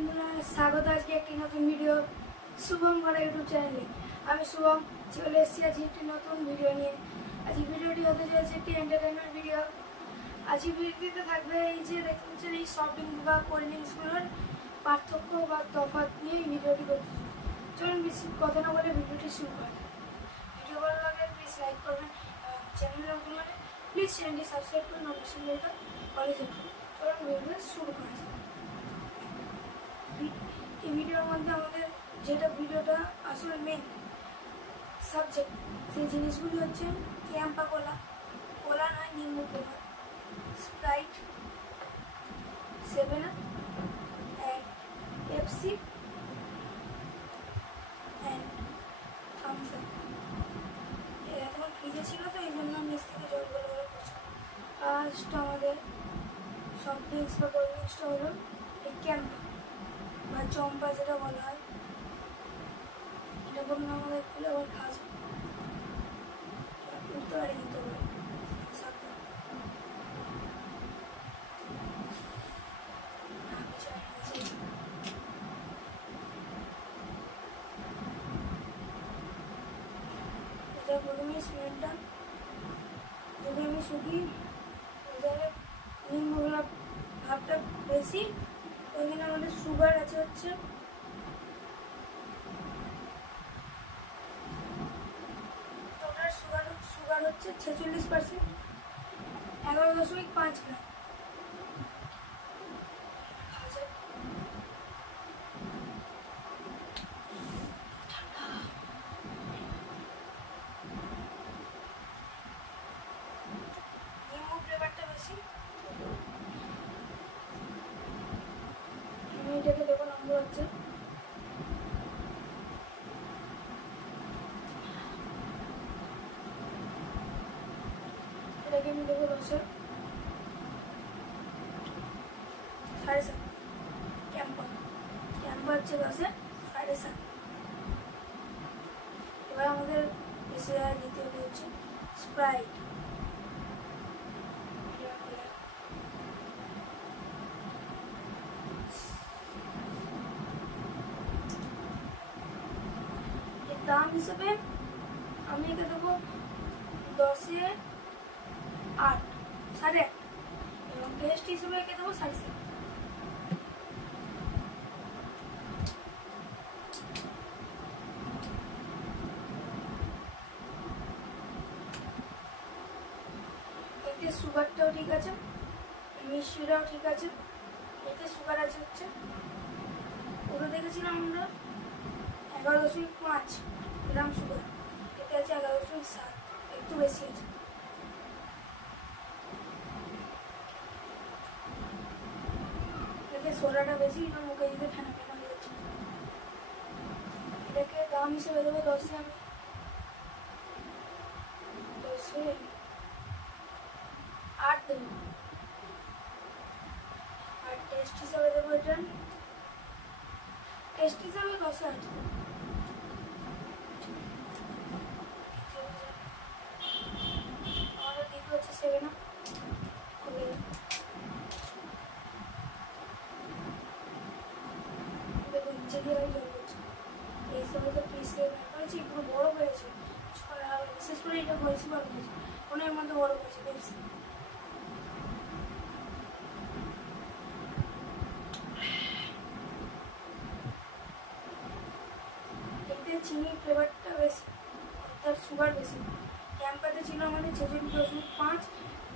বন্ধুরা, স্বাগত আজকে একটি নতুন ভিডিও শুভম করা ইউটিউব চ্যানেলে। আমি শুভম চলে এসেছি আজকে একটি নতুন ভিডিও নিয়ে। আজকে ভিডিওটি হতে চলেছে একটি এন্টারটেনমেন্ট ভিডিও। আজকে ভিডিওটিতে থাকবে এই যে দেখতে পাচ্ছেন এই সফট ড্রিঙ্কস বা কোল্ড ড্রিঙ্কসগুলোর পার্থক্য বা তফাৎ নিয়ে এই ভিডিওটি করতে। চলুন বেশি কথা না বলে ভিডিওটি শুরু করা যাক। ভিডিও ভালো লাগলে প্লিজ লাইক করবেন, চ্যানেলে নতুন হলে প্লিজ চ্যানেলটি সাবস্ক্রাইব করে নোটিফিকেশন বেলটা অলে সেট করুন। চলুন ভিডিওটি শুরু করা যাক। এই ভিডিওর মধ্যে আমাদের যেটা ভিডিওটা আসলে মেন সাবজেক্ট, সেই জিনিসগুলি হচ্ছে ক্যাম্পা কোলা, কোলা নয় Nimbu cola, Sprite, 7 up and Pepsi and Thums Up. এখন ফ্রিজে ছিল তো এই জন্য নিচ থেকে জল গলে গলে পড়ছে। ফার্স্ট আমাদের সফট ড্রিঙ্কস বা কোল্ড ড্রিঙ্কসটা হলো এই ক্যাম্পা বা চম্পা যেটা বলা হয়। এটা কোনো আমাদের খুলে আবার খাওয়া যায়, উঠতে পারে দিতে পারে। এটা প্রথমেই সিমেন্টটা যদি আমি শুকি নিম্বগুলা ভাবটা বেশি, ওইখানে আমাদের সুগার আছে হচ্ছে টোটাল সুগার হচ্ছে 46%, 11.5 গ্রাম। নিম্বু ফ্লেভারটা বেশি। আমি এটাকে দেবো নম্বর হচ্ছে এটাকে আমি দেবো 10-এর 7.5। ক্যাম্পা হচ্ছে 10-এর 7.5। এবার আমাদের এসে যায় দ্বিতীয়টি হচ্ছে স্প্রাইট। এর দাম হিসেবে আমি একে দেবো 10-এর 8, 8.5, এবং টেস্ট হিসেবে একে দেবো 7.5। এতে সুগারটাও ঠিক আছে, মিষ্টিটাও ঠিক আছে। এতে সুগার আছে হচ্ছে ওটা দেখেছিলাম আমরা 11.5 গ্রাম সুগার, এতে আছে 11.7, একটু বেশি আছে। এতে সোডাটা বেশি, মুখে দিতে ফেনা ফেনা হয়ে যাচ্ছে। এটাকে দাম হিসেবে দেবো 10-এ আমি 8 দেবো। আর টেস্ট হিসাবে দেবো এটা, টেস্ট হিসাবে 10-এ 8 দেবো। আমাদের দ্বিতীয় হচ্ছে 7 আপ। দেখুন নিচে দিয়ে জল করছে, এই সময় তো পিস করেছি, পুরো বড় হয়েছে। বিশেষ করে এটা বেশি বড় হয়েছে, ফোনের মধ্যে বড় হয়েছে পেপসি। এতে চিনি ফ্লেভারটা বেশি, অর্থাৎ সুগার বেশি। ক্যাম্পাতে ছিল আমাদের 46.5,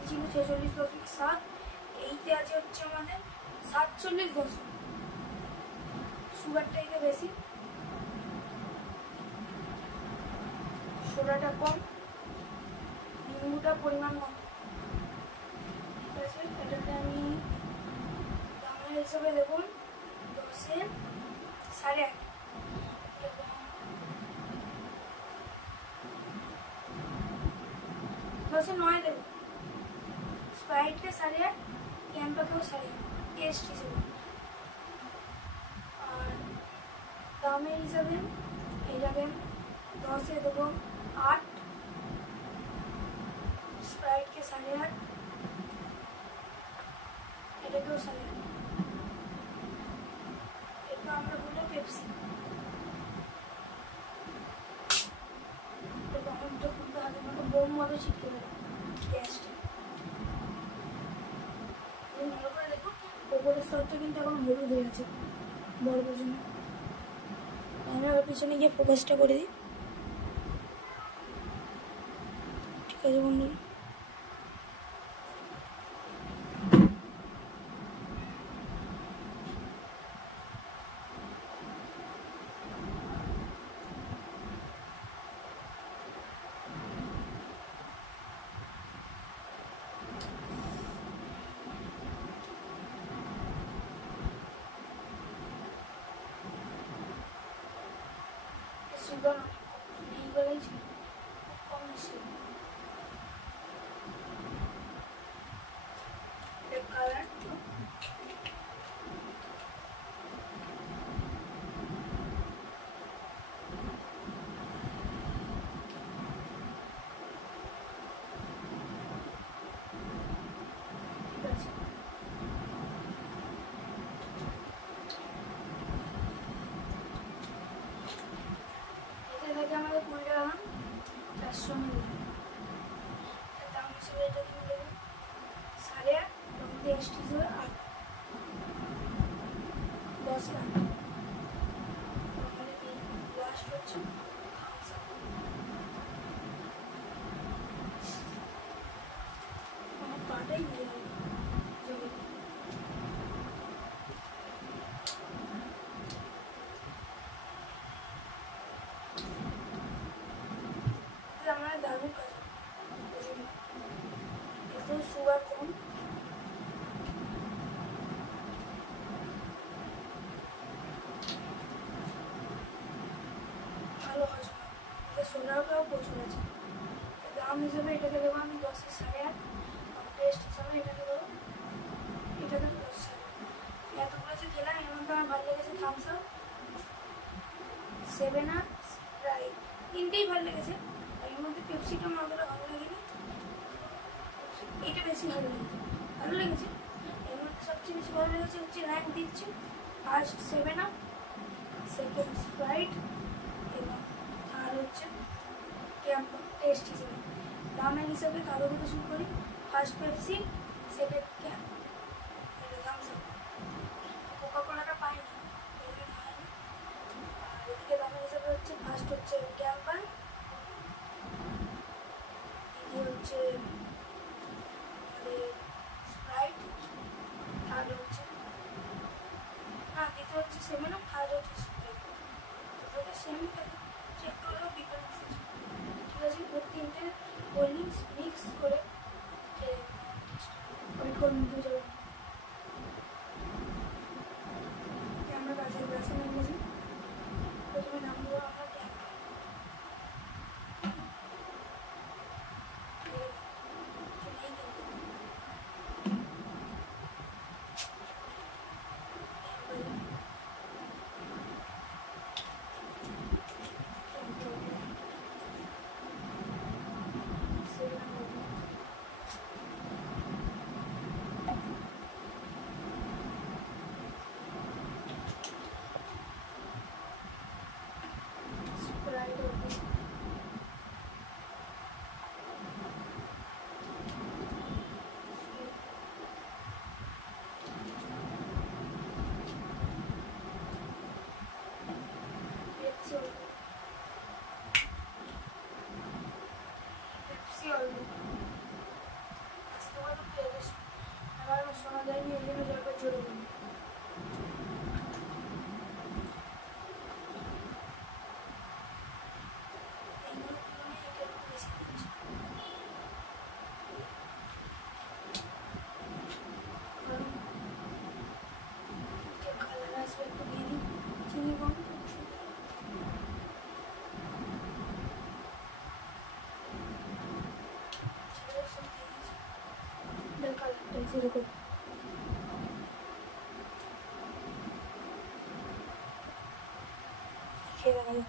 ছিল 46.7, এইতে আছে হচ্ছে আমাদের 47.10। সুগারটা এতে বেশি, সোডাটা কম, নিম্বুটা পরিমাণ মতো। ঠিক আছে, এটাকে আমি দামের হিসাবে দেবো 10-এর 8.5 এবং 10-এ 9 দেবো। স্প্রাইটকে 8.5, ক্যাম্পাকেও 8.5 টেস্ট হিসেবে। আর দামের হিসাবে এইটাকে 10-এ দেবো 8, স্প্রাইটকে 8.5, এটাকেও 8.5। মতো ছিটকে গেল গ্যাসটা। ভালো করে দেখুন ওপরের স্তরটা কিন্তু এখন হলুদ হয়ে আছে বরফের জন্য। আমি আবার পিছনে গিয়ে ফোকাসটা করে দিই। ঠিক আছে বন্ধুরা, সুগার নেই বলেই খুব কম এসে কালার আমাদের 20 টাকা 400 মিলি দাম হিসেবে এটা কিনে দেবেন 8.5 এবং টেস্ট হিসেবে 8 10 টাকা। লাস্ট হচ্ছে আমার পাটাই নিয়ে গেল জমি। আমার দারুণ কাজ একটু সুগার কম, ভালো হজম হয়। এটা সোডাটাও প্রচুর আছে। দাম হিসেবে এটাকে দেবো আমি 10 এর 8.5 আর টেস্ট হিসাবে এটাকে দেবো 10 এতগুলো যে খেলাম এর মধ্যে আমার ভালো লেগেছে থামস আপ, 7 আপ, স্প্রাইট তিনটেই ভালো লেগেছে। এর মধ্যে পেপসিটা আমার অতটা ভালো লাগেনি, এটা বেশি ভালো লেগেছে। এর মধ্যে সবচেয়ে বেশি ভালো লেগেছে হচ্ছে র্যাঙ্ক দিচ্ছি ফার্স্ট 7 আপ, সেকেন্ড স্প্রাইট এবং থার্ড হচ্ছে ক্যাম্প টেস্ট হিসেবে। দামের হিসাবে কালো থেকে শুরু করি, ফার্স্ট পেপসি, সেকেন্ড ক্যাম্প, এটা থামস আপ। কোকা কোলাটা পাইনি খাইনি। আর এদিকে দামের হিসাবে হচ্ছে ফার্স্ট হচ্ছে ক্যাম্পার, হচ্ছে স্প্রাইট, থার্ড হচ্ছে দ্বিতীয় হচ্ছে 7 আপ, থার্ড হচ্ছে স্প্রাইট। দুটোটা সেম থাকে, একটু হলেও ডিফারেন্স আছে। ঠিক আছে, ওই তিনটে কোল্ড ড্রিঙ্কস মিক্স করে ওয়েট করুন 2 যাবেন। আমরা গাছের গ্লাসে নেমেছি, প্রথমে নামবো আমরা ক্যাম্প। শোনা যায়নি, এই জন্য জলটা চলে গেল। চিনি কম সেরকম খেয়ে দেখা যাক।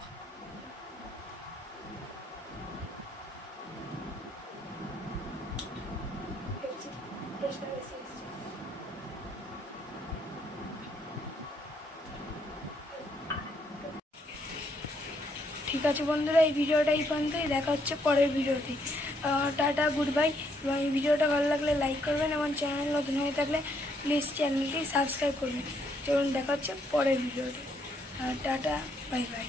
ঠিক আছে বন্ধুরা, এই ভিডিওটা এই পর্যন্তই, দেখা হচ্ছে পরের ভিডিওতে। Tata, good bye. এবং এই ভিডিওটা ভালো লাগলে লাইক করবেন এবং চ্যানেল নতুন হয়ে থাকলে প্লিজ চ্যানেলটি সাবস্ক্রাইব করবেন। চলুন দেখা হচ্ছে পরের ভিডিওতে। Tata, bye bye.